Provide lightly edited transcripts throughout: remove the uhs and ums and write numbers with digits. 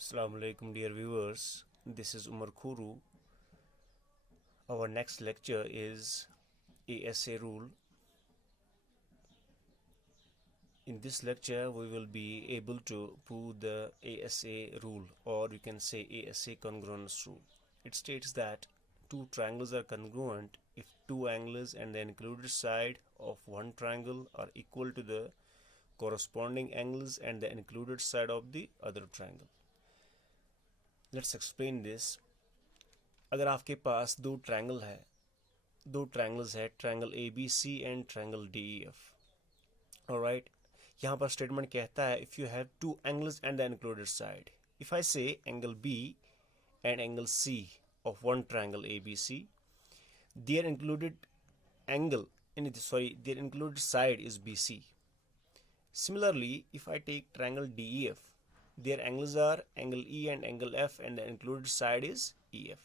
Assalamu alaikum dear viewers, this is Umar Khuru. Our next lecture is ASA rule. In this lecture we will be able to prove the ASA rule, or you can say ASA congruence rule. It states that two triangles are congruent if two angles and the included side of one triangle are equal to the corresponding angles and the included side of the other triangle. Let's explain this. अगर आपके पास दो triangles है, triangle A B C and triangle D E F, alright. यहाँ पर statement कहता है if you have two angles and the included side. If I say angle B and angle C of one triangle ABC, their included their included side is BC. Similarly, if I take triangle DEF, their angles are angle E and angle F, and the included side is EF.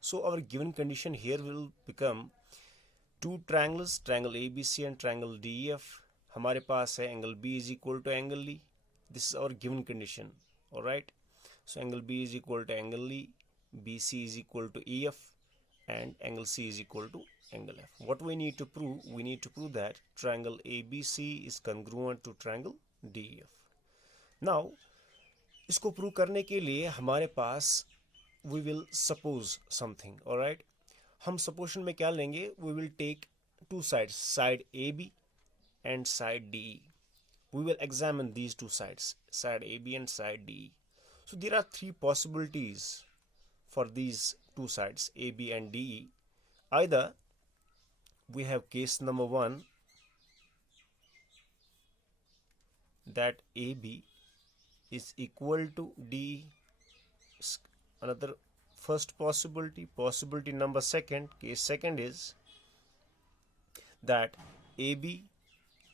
So our given condition here will become two triangles, triangle ABC and triangle DEF. हमारे पास है angle B is equal to angle E. This is our given condition. Alright. So angle B is equal to angle E, BC is equal to EF, and angle C is equal to angle F. What we need to prove? We need to prove that triangle ABC is congruent to triangle DEF. Now, इसको prove करने के लिए हमारे पास we will suppose something. Alright. हम supposition में क्या लेंगे? We will take two sides, side AB and side DE. We will examine these two sides, side AB and side DE. So there are three possibilities for these two sides, AB and DE. Either we have case number one, that AB is equal to DE. Another first possibility number second, case second is that AB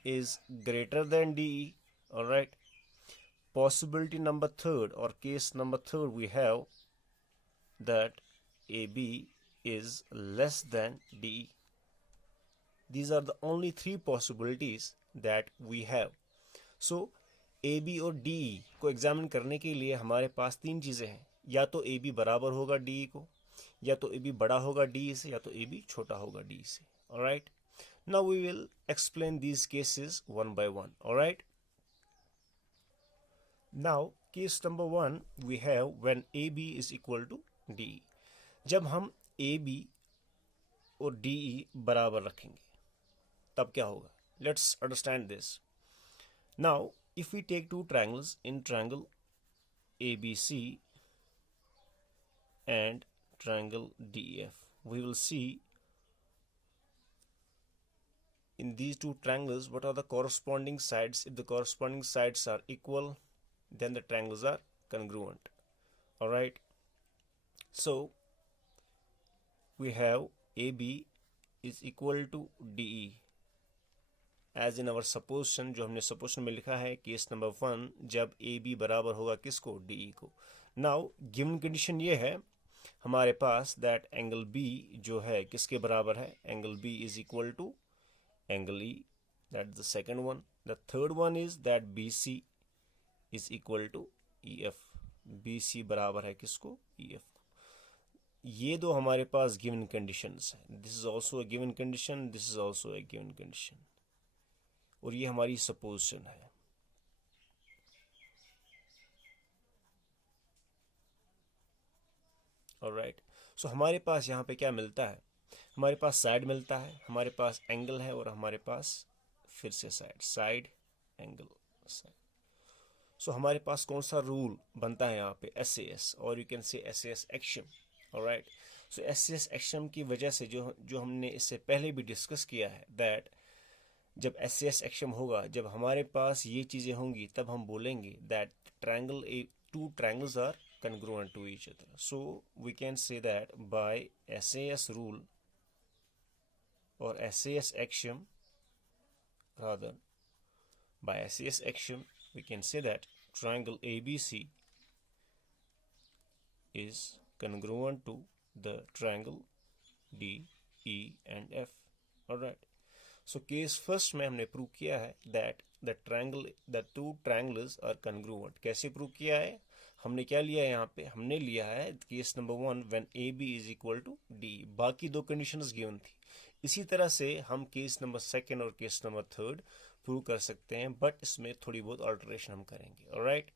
is greater than DE. Alright. Possibility number third, or case number third, we have that AB is less than DE. These are the only three possibilities that we have. So AB और DE को examine करने के लिए हमारे पास तीन चीज़ें हैं. या तो AB बराबर होगा DE को, या तो AB बड़ा होगा DE से, या तो AB छोटा होगा DE से. Alright. Now we will explain these cases one by one. Alright. Now case number one we have when AB is equal to DE. जब हम AB और DE बराबर रखेंगे तब क्या होगा? Let's understand this. Now if we take two triangles in triangle ABC and triangle DEF, we will see in these two triangles what are the corresponding sides. If the corresponding sides are equal, then the triangles are congruent. Alright. So we have AB is equal to DE as in our supposition, जो हमने supposition में लिखा है case number one, जब AB बराबर होगा किसको? DE को. Now given condition ये है हमारे पास that angle B जो है किसके बराबर है? Angle B is equal to angle E. That's the second one. The third one is that BC is equal to EF. BC बराबर है किसको? EF. ये दो हमारे पास given conditions हैं. This is also a given condition. This is also a given condition. और ये हमारी supposition है. Alright. So हमारे पास यहाँ पे क्या मिलता है? हमारे पास साइड मिलता है, हमारे पास एंगल है, और हमारे पास फिर से साइड एंगल साइड. सो हमारे पास कौन सा रूल बनता है यहाँ पे? SAS, और you can say SAS axiom. Alright. So SAS axiom की वजह से जो हमने इससे पहले भी डिस्कस किया है, दैट जब SAS एक्शियम होगा, जब हमारे पास ये चीज़ें होंगी, तब हम बोलेंगे that two triangles are congruent to each other. So we can say that by SAS rule or SAS axiom, rather by SAS axiom, we can say that triangle ABC is congruent to the triangle D, E and F. Alright. So case first में हमने prove किया है that the two triangles are congruent. कैसे prove किया है? हमने क्या लिया है यहाँ पे, हमने लिया है case number 1 when A B is equal to D, बाकी दो कंडीशंस गिवन थी। इसी तरह से हम केस नंबर 2 और केस नंबर 3 प्रूव कर सकते हैं, बट इसमें थोड़ी बहुत अल्टरेशन हम करेंगे। ऑलराइट।